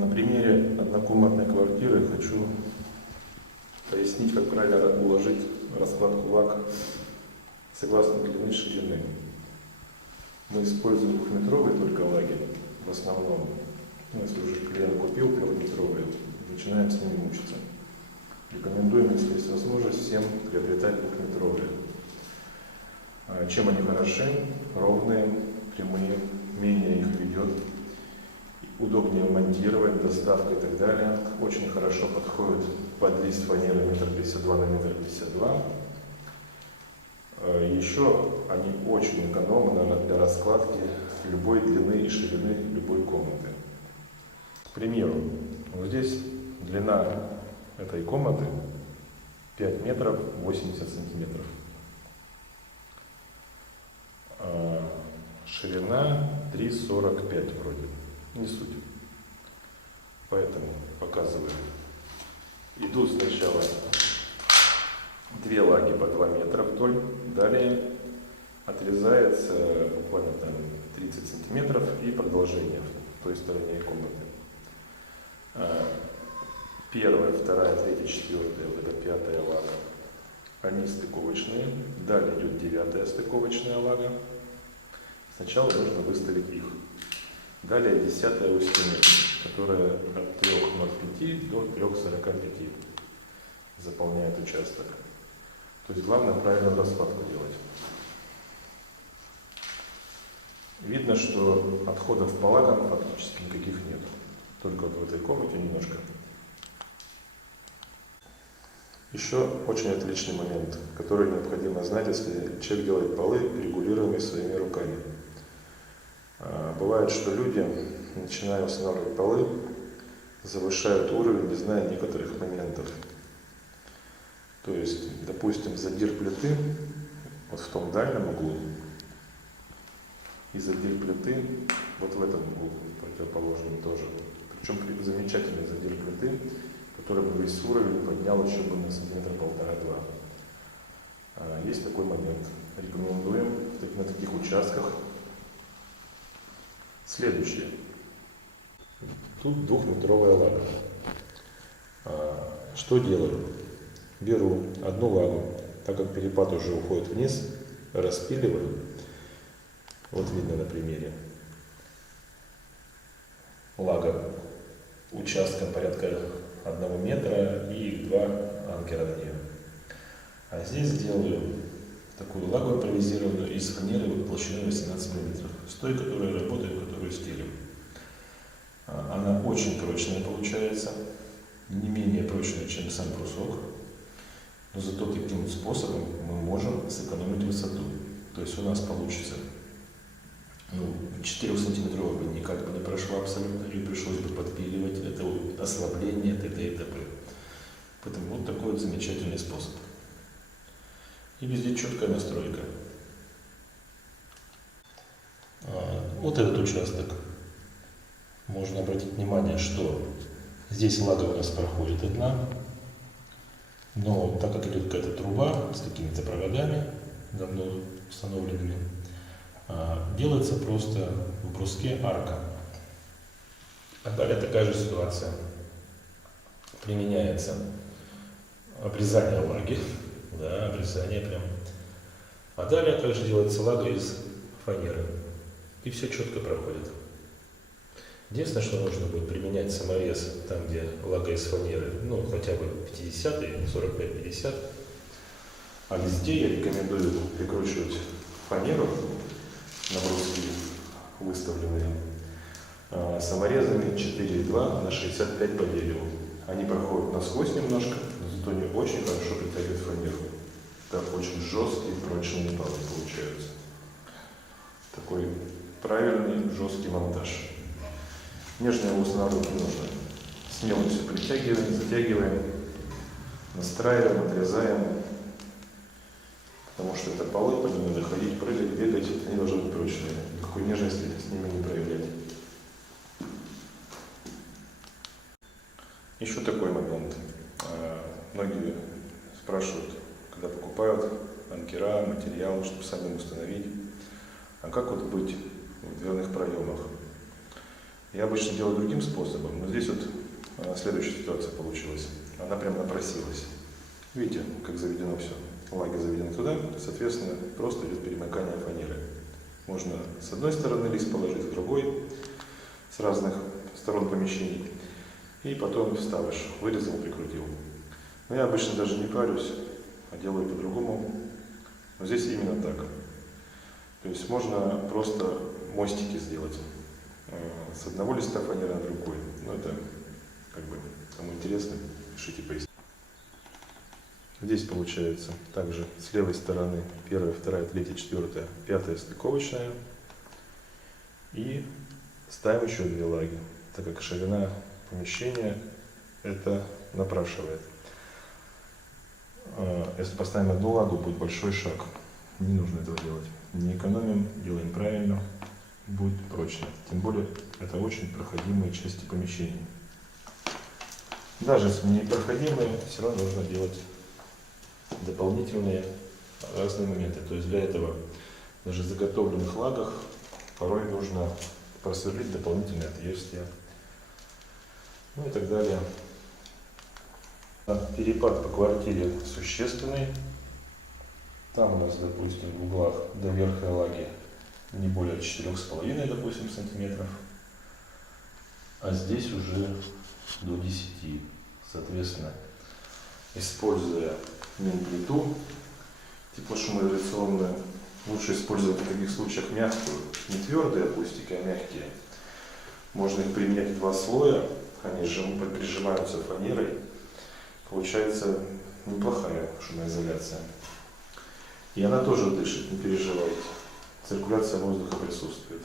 На примере однокомнатной квартиры хочу пояснить, как правильно уложить раскладку лак согласно длины ширины. Мы используем двухметровые только лаги в основном. Если уже клиент купил трехметровые, начинаем с ними мучиться. Рекомендуем, если есть возможность, всем приобретать двухметровые. Чем они хороши? Ровные, прямые, менее их ведет, удобнее монтировать, доставка и так далее. Очень хорошо подходят под лист фанеры 1,52 на 1,52 м. Еще они очень экономны для раскладки любой длины и ширины любой комнаты. К примеру, вот здесь длина этой комнаты 5 метров 80 сантиметров. Ширина 3,45 вроде. Не суть. Поэтому показываю. Идут сначала две лаги по 2 метра вдоль. Далее отрезается буквально там 30 сантиметров и продолжение в той стороне комнаты. Первая, вторая, третья, четвертая, вот это пятая лага, они стыковочные. Далее идет девятая стыковочная лага. Сначала нужно выставить их. Далее 10-я у стены, которая от 3,05 до 3,45 заполняет участок. То есть главное правильную раскладку делать. Видно, что отходов по лагам фактически никаких нет. Только вот в этой комнате немножко. Еще очень отличный момент, который необходимо знать, если человек делает полы, регулируемые своими руками. Бывает, что люди, начиная устанавливать полы, завышают уровень, не зная некоторых моментов. То есть, допустим, задир плиты, вот в том дальнем углу, и задир плиты вот в этом углу, противоположном тоже. Причем замечательный задир плиты, который бы весь уровень поднял еще бы на сантиметр 1,5-2. Есть такой момент. Рекомендуем на таких участках. Следующее. Тут двухметровая лага. Что делаю? Беру одну лагу, так как перепад уже уходит вниз, распиливаю. Вот видно на примере. Лага участком порядка 1 метра и 2 анкера на нее. А здесь делаю такую лагу импровизированную из фанеры толщиной 18 мм. С той, которая работает, которую стелим. Она очень прочная получается, не менее прочная, чем сам брусок. Но зато таким способом мы можем сэкономить высоту. То есть у нас получится 4-сантиметровая бы никак бы не прошла абсолютно, и пришлось бы подпиливать, это ослабление, это и т.п. Поэтому вот такой вот замечательный способ. И везде четкая настройка. Вот этот участок. Можно обратить внимание, что здесь лага у нас проходит одна, но так как идет какая-то труба с какими-то проводами, давно установленными, делается просто в бруске арка. А далее такая же ситуация. Применяется обрезание лаги. Да, обрезание прям. А далее также делается лага из фанеры. И все четко проходит. Единственное, что нужно будет применять саморез там, где лага из фанеры, хотя бы 50 и 45-50. А везде я рекомендую прикручивать фанеру на бруски выставленные саморезами 4,2 на 65 по дереву. Они проходят насквозь немножко, но зато они очень хорошо притягивают фанеру. Так очень жесткие, прочные палы получаются. Такой правильный, жесткий монтаж. Нежно его устанавливать не нужно. Смело все притягиваем, затягиваем, настраиваем, отрезаем. Потому что это полы, по ним надо ходить, прыгать, бегать, они должны быть прочные. Никакой нежности с ними не проявлять. Еще такой момент. Многие спрашивают, когда покупают анкера, материал, чтобы сами установить, а как вот быть в дверных проемах? Я обычно делаю другим способом, но здесь вот следующая ситуация получилась. Она прям напросилась. Видите, как заведено все. Лаги заведены туда, соответственно, просто идет перемыкание фанеры. Можно с одной стороны лист положить, с другой, с разных сторон помещений. И потом вставишь, вырезал, прикрутил. Но я обычно даже не парюсь, а делаю по-другому. Но здесь именно так. То есть можно просто мостики сделать с одного листа фанеры на другой. Но это как бы кому интересно, пишите пояснить. Здесь получается также с левой стороны первая, вторая, третья, четвертая, пятая стыковочная. И ставим еще 2 лаги, так как ширина помещения это напрашивает. Если поставим 1 лагу, будет большой шаг. Не нужно этого делать. Не экономим, делаем правильно, будет прочно. Тем более это очень проходимые части помещений. Даже если не проходимые, все равно нужно делать дополнительные разные моменты. То есть для этого даже в заготовленных лагах порой нужно просверлить дополнительные отверстия, ну и так далее. Перепад по квартире существенный. Там у нас, допустим, в углах до верхней лаги не более 4,5, допустим, сантиметров, а здесь уже до 10. Соответственно, используя мин-плиту теплошумоизоляционную, лучше использовать в таких случаях мягкую, не твердые акустики, а мягкие. Можно их применять в 2 слоя, они прижимаются фанерой. Получается неплохая шумоизоляция. И она тоже дышит, не переживайте. Циркуляция воздуха присутствует.